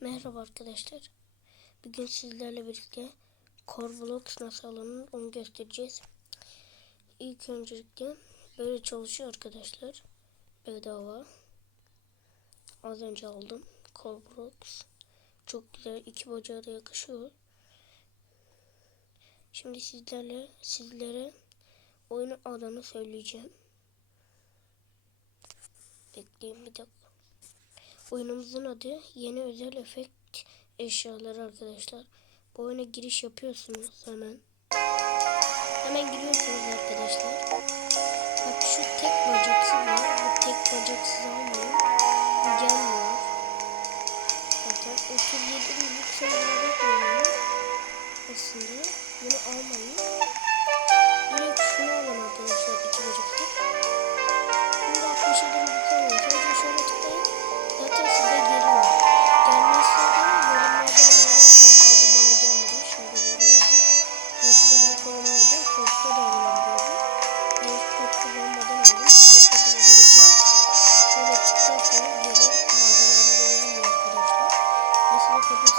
Merhaba arkadaşlar. Bugün sizlerle birlikte Corblox nasıl alınır onu göstereceğiz. İlk öncelikle böyle çalışıyor arkadaşlar. Bedava. Az önce aldım. Corblox. Çok güzel. İki bacağı da yakışıyor. Şimdi sizlere oyunun adını söyleyeceğim. Bekleyin bir dakika. Oyunumuzun adı yeni özel efekt eşyaları arkadaşlar. Bu oyuna giriş yapıyorsunuz hemen. Hemen giriyorsunuz arkadaşlar. Bak şu tek bacaksız var. Bu tek bacaksız almayın. Bu gelmiyor. Zaten 37 binlik sayılarda koyuyor. Aslında bunu almayın. Direkt şunu alın arkadaşlar. İki bacaksız. Bunda 67 binlik sayılar. Sadece şöyle tıklayın. Zaten size geliyor. Gelmezse de yorumlarda bana yazarsanız abi bana gelmedi. Şimdi böyle oldu. Ben size bunu koymadım. Kodda da alabiliyorum. Ben kod kullanmadan aldım. Size kodunu vereceğim. Şöyle tıklarsanız gelir. Bazen öyle gelmiyor arkadaşlar. Ben size kodunu